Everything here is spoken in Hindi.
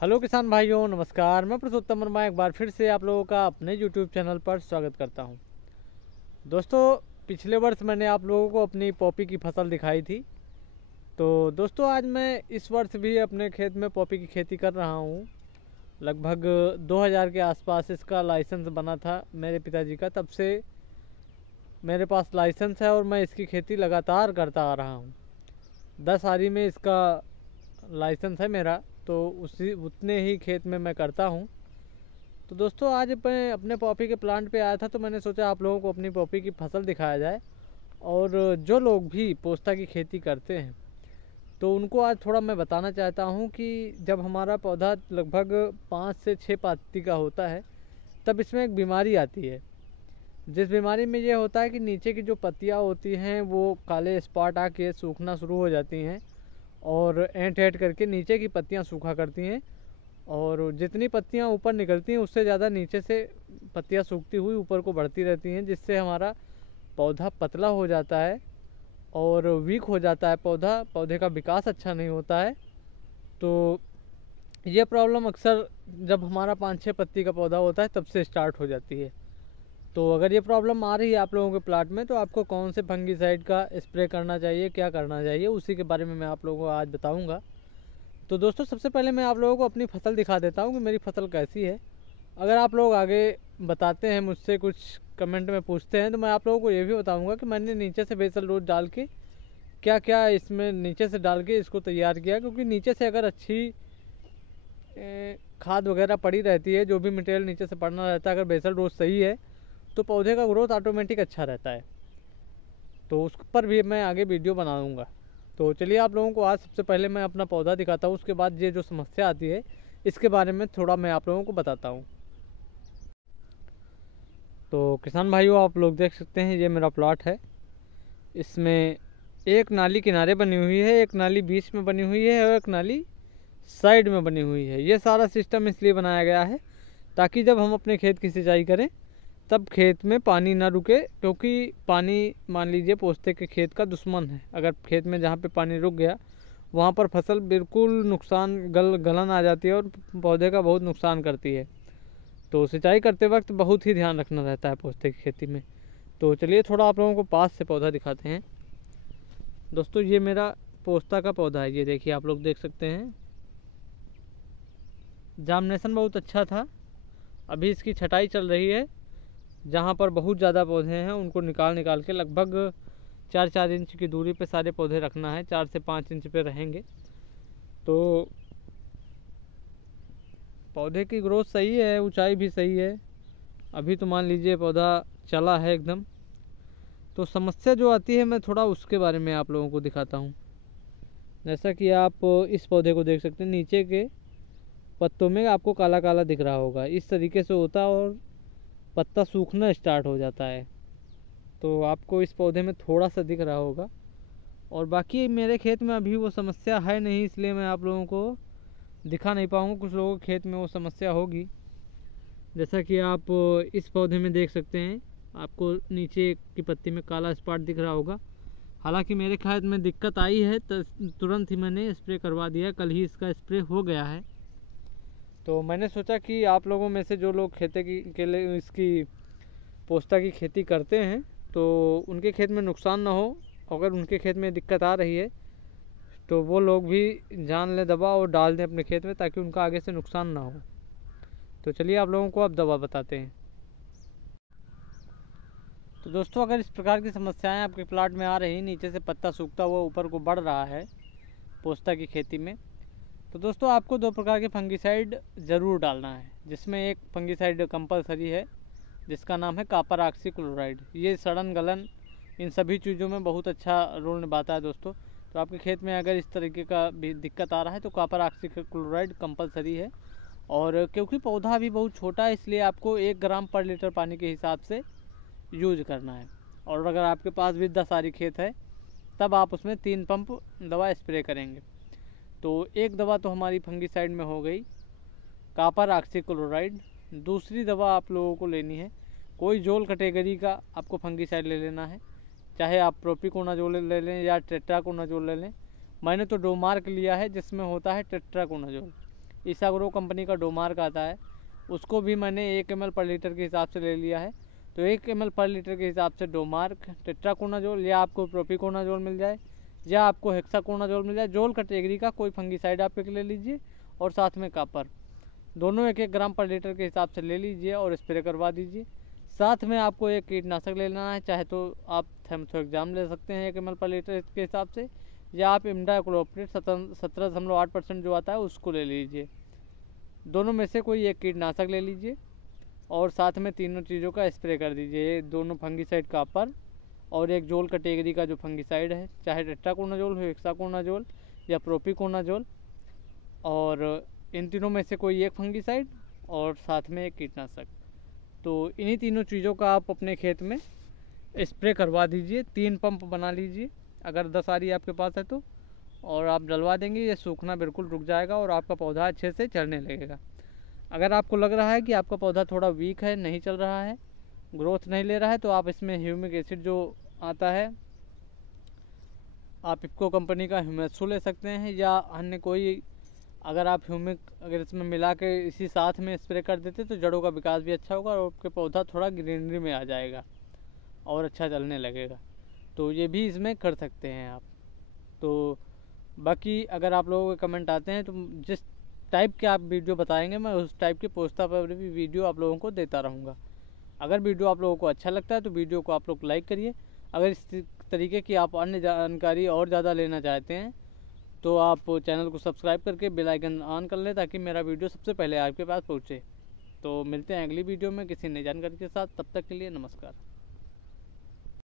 हेलो किसान भाइयों, नमस्कार। मैं पुरुषोत्तम वर्मा एक बार फिर से आप लोगों का अपने यूट्यूब चैनल पर स्वागत करता हूं। दोस्तों, पिछले वर्ष मैंने आप लोगों को अपनी पॉपी की फसल दिखाई थी। तो दोस्तों, आज मैं इस वर्ष भी अपने खेत में पॉपी की खेती कर रहा हूं। लगभग 2000 के आसपास इसका लाइसेंस बना था मेरे पिताजी का, तब से मेरे पास लाइसेंस है और मैं इसकी खेती लगातार करता आ रहा हूँ। 10 आरी में इसका लाइसेंस है मेरा, तो उसी उतने ही खेत में मैं करता हूँ। तो दोस्तों, आज मैं अपने पॉपी के प्लांट पे आया था, तो मैंने सोचा आप लोगों को अपनी पॉपी की फसल दिखाया जाए। और जो लोग भी पोस्ता की खेती करते हैं तो उनको आज थोड़ा मैं बताना चाहता हूँ कि जब हमारा पौधा लगभग 5 से 6 पत्ती का होता है तब इसमें एक बीमारी आती है। जिस बीमारी में ये होता है कि नीचे की जो पत्तियाँ होती हैं वो काले स्पॉट आके सूखना शुरू हो जाती हैं और ऐंठ ऐंठ करके नीचे की पत्तियाँ सूखा करती हैं। और जितनी पत्तियाँ ऊपर निकलती हैं उससे ज़्यादा नीचे से पत्तियाँ सूखती हुई ऊपर को बढ़ती रहती हैं, जिससे हमारा पौधा पतला हो जाता है और वीक हो जाता है। पौधे का विकास अच्छा नहीं होता है। तो ये प्रॉब्लम अक्सर जब हमारा 5-6 पत्ती का पौधा होता है तब से स्टार्ट हो जाती है। तो अगर ये प्रॉब्लम आ रही है आप लोगों के प्लाट में, तो आपको कौन से फंगीसाइड का स्प्रे करना चाहिए, क्या करना चाहिए, उसी के बारे में मैं आप लोगों को आज बताऊंगा। तो दोस्तों, सबसे पहले मैं आप लोगों को अपनी फसल दिखा देता हूँ कि मेरी फसल कैसी है। अगर आप लोग आगे बताते हैं, मुझसे कुछ कमेंट में पूछते हैं, तो मैं आप लोगों को ये भी बताऊंगा कि मैंने नीचे से बेसल डोज डाल के क्या क्या इसमें नीचे से डाल के इसको तैयार किया। क्योंकि नीचे से अगर अच्छी खाद वगैरह पड़ी रहती है, जो भी मटेरियल नीचे से पड़ना रहता है, अगर बेसल डोज सही है तो पौधे का ग्रोथ ऑटोमेटिक अच्छा रहता है। तो उस पर भी मैं आगे वीडियो बनाऊंगा। तो चलिए, आप लोगों को आज सबसे पहले मैं अपना पौधा दिखाता हूँ, उसके बाद ये जो समस्या आती है इसके बारे में थोड़ा मैं आप लोगों को बताता हूँ। तो किसान भाइयों, आप लोग देख सकते हैं ये मेरा प्लॉट है। इसमें एक नाली किनारे बनी हुई है, एक नाली बीच में बनी हुई है और एक नाली साइड में बनी हुई है। ये सारा सिस्टम इसलिए बनाया गया है ताकि जब हम अपने खेत की सिंचाई करें तब खेत में पानी ना रुके। क्योंकि पानी, मान लीजिए, पोस्ते के खेत का दुश्मन है। अगर खेत में जहाँ पे पानी रुक गया वहाँ पर फसल बिल्कुल नुकसान गलन आ जाती है और पौधे का बहुत नुकसान करती है। तो सिंचाई करते वक्त बहुत ही ध्यान रखना रहता है पोस्ते की खेती में। तो चलिए, थोड़ा आप लोगों को पास से पौधा दिखाते हैं। दोस्तों, ये मेरा पोस्ता का पौधा है। ये देखिए, आप लोग देख सकते हैं, जार्मिनेशन बहुत अच्छा था। अभी इसकी छटाई चल रही है। जहाँ पर बहुत ज़्यादा पौधे हैं उनको निकाल के लगभग 4-4 इंच की दूरी पे सारे पौधे रखना है। 4 से 5 इंच पे रहेंगे तो पौधे की ग्रोथ सही है, ऊंचाई भी सही है। अभी तो मान लीजिए पौधा चला है एकदम। तो समस्या जो आती है मैं थोड़ा उसके बारे में आप लोगों को दिखाता हूँ। जैसा कि आप इस पौधे को देख सकते हैं, नीचे के पत्तों में आपको काला काला दिख रहा होगा। इस तरीके से होता है और पत्ता सूखना स्टार्ट हो जाता है। तो आपको इस पौधे में थोड़ा सा दिख रहा होगा। और बाकी मेरे खेत में अभी वो समस्या है नहीं, इसलिए मैं आप लोगों को दिखा नहीं पाऊँगा। कुछ लोगों के खेत में वो समस्या होगी। जैसा कि आप इस पौधे में देख सकते हैं, आपको नीचे की पत्ती में काला स्पॉट दिख रहा होगा। हालांकि मेरे खेत में दिक्कत आई है तो तुरंत ही मैंने स्प्रे करवा दिया। कल ही इसका स्प्रे हो गया है। तो मैंने सोचा कि आप लोगों में से जो लोग खेती के लिए इसकी पोस्ता की खेती करते हैं तो उनके खेत में नुकसान ना हो। अगर उनके खेत में दिक्कत आ रही है तो वो लोग भी जान लें दवा और डाल दें अपने खेत में, ताकि उनका आगे से नुकसान ना हो। तो चलिए, आप लोगों को अब दवा बताते हैं। तो दोस्तों, अगर इस प्रकार की समस्याएं आपके प्लाट में आ रही, नीचे से पत्ता सूखता हुआ ऊपर को बढ़ रहा है पोस्ता की खेती में, तो दोस्तों आपको 2 प्रकार के फंगीसाइड ज़रूर डालना है। जिसमें एक फंगीसाइड कंपलसरी है जिसका नाम है कॉपर ऑक्सी क्लोराइड। ये सड़न गलन इन सभी चीज़ों में बहुत अच्छा रोल निभाता है दोस्तों। तो आपके खेत में अगर इस तरीके का भी दिक्कत आ रहा है तो कॉपर ऑक्सी क्लोराइड कंपलसरी है। और क्योंकि पौधा अभी बहुत छोटा है, इसलिए आपको 1 ग्राम पर लीटर पानी के हिसाब से यूज करना है। और अगर आपके पास भी 10 आरी खेत है तब आप उसमें 3 पंप दवा स्प्रे करेंगे। तो एक दवा तो हमारी फंगीसाइड में हो गई कॉपर ऑक्सी क्लोराइड। दूसरी दवा आप लोगों को लेनी है, कोई जोल कैटेगरी का आपको फंगीसाइड ले लेना है। चाहे आप प्रोपिकोनाजोल ले लें या टेट्राकोनाजोल ले लें। मैंने तो डोमार्क लिया है जिसमें होता है टेट्राकोनाजोल। ईसाग्रो कंपनी का डोमार्क आता है, उसको भी मैंने 1 ml पर लीटर के हिसाब से ले लिया है। तो 1 ml पर लीटर के हिसाब से डोमार्क, टेट्राकोनाजोल या आपको प्रोपिकोनाजोल मिल जाए या आपको हेक्साकोनाजोल मिल जाए, जोल कैटेगरी का कोई फंगिसाइड आप एक ले लीजिए और साथ में कापर, दोनों 1-1 ग्राम पर लीटर के हिसाब से ले लीजिए और स्प्रे करवा दीजिए। साथ में आपको एक कीटनाशक लेना है, चाहे तो आप थैमथोएग्जाम ले सकते हैं 1 ml पर लीटर के हिसाब से, या आप इमिडाक्लोप्रिड 17.8% जो आता है उसको ले लीजिए। दोनों में से कोई एक कीटनाशक ले लीजिए और साथ में तीनों चीज़ों का स्प्रे कर दीजिए। ये दोनों फंगिसाइड कापर और एक जोल कैटेगरी का जो फंगिसाइड है, चाहे टेट्राकोनाजोल हो, हेक्साकोनाजोल या प्रोपिकोनाजोल, और इन तीनों में से कोई एक फंगिसाइड और साथ में एक कीटनाशक। तो इन्हीं तीनों चीज़ों का आप अपने खेत में स्प्रे करवा दीजिए। 3 पंप बना लीजिए अगर 10 आरी आपके पास है तो, और आप डलवा देंगे, ये सूखना बिल्कुल रुक जाएगा और आपका पौधा अच्छे से चढ़ने लगेगा। अगर आपको लग रहा है कि आपका पौधा थोड़ा वीक है, नहीं चल रहा है, ग्रोथ नहीं ले रहा है, तो आप इसमें ह्यूमिक एसिड जो आता है, आप इफ्को कंपनी का ह्यूमेक्सो ले सकते हैं, या अन्य कोई अगर आप ह्यूमिक अगर इसमें मिला के इसी साथ में स्प्रे कर देते तो जड़ों का विकास भी अच्छा होगा और आपके पौधा थोड़ा ग्रीनरी में आ जाएगा और अच्छा चलने लगेगा। तो ये भी इसमें कर सकते हैं आप। तो बाकी अगर आप लोगों के कमेंट आते हैं तो जिस टाइप के आप वीडियो बताएंगे मैं उस टाइप के पोस्टर पर भी वीडियो आप लोगों को देता रहूँगा। अगर वीडियो आप लोगों को अच्छा लगता है तो वीडियो को आप लोग लाइक करिए। अगर इस तरीके की आप अन्य जानकारी और ज़्यादा लेना चाहते हैं तो आप चैनल को सब्सक्राइब करके बेल आइकन ऑन कर लें ताकि मेरा वीडियो सबसे पहले आपके पास पहुँचे। तो मिलते हैं अगली वीडियो में किसी नई जानकारी के साथ, तब तक के लिए नमस्कार।